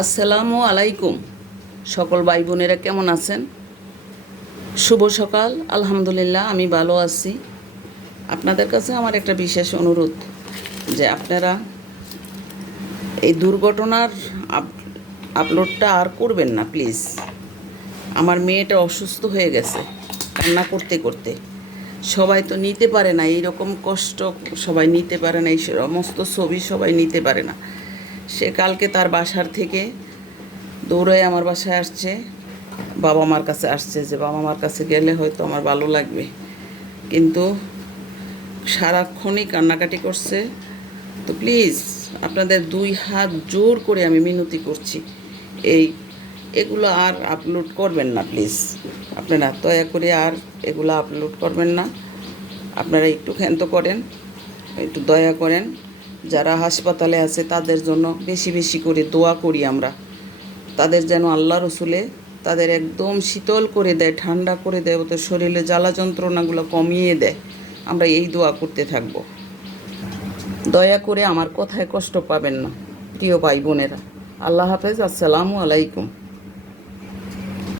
আসসালামু আলাইকুম। সকল ভাই বোনেরা কেমন আছেন? শুভ সকাল। আলহামদুলিল্লাহ আমি ভালো আছি। আপনাদের কাছে আমার একটা বিশেষ অনুরোধ যে আপনারা এই দুর্ঘটনার আপলোডটা আর করবেন না প্লিজ। আমার মেয়েটা অসুস্থ হয়ে গেছে কান্না করতে করতে। সবাই তো নিতে পারে না এইরকম কষ্ট, সবাই নিতে পারে না, এই সমস্ত ছবি সবাই নিতে পারে না। সে কালকে তার বাসার থেকে দৌড়ায় আমার বাসায় আসছে, বাবা মার কাছে আসছে যে বাবা মার কাছে গেলে হয়তো আমার ভালো লাগবে, কিন্তু সারাক্ষণই কান্নাকাটি করছে। তো প্লিজ আপনাদের দুই হাত জোর করে আমি মিনতি করছি, এগুলো আর আপলোড করবেন না প্লিজ। আপনারা দয়া করে আর এগুলো আপলোড করবেন না। আপনারা একটু ক্ষান্ত করেন, একটু দয়া করেন। যারা হাসপাতালে আছে তাদের জন্য বেশি বেশি করে দোয়া করি আমরা। তাদের যেন আল্লাহ রসুলে তাদের একদম শীতল করে দেয়, ঠান্ডা করে দেয়, ওদের শরীরে জ্বালা যন্ত্রণাগুলো কমিয়ে দেয়। আমরা এই দোয়া করতে থাকব। দয়া করে আমার কথায় কষ্ট পাবেন না প্রিয় ভাই বোনেরা। আল্লাহ হাফেজ। আসসালামু আলাইকুম।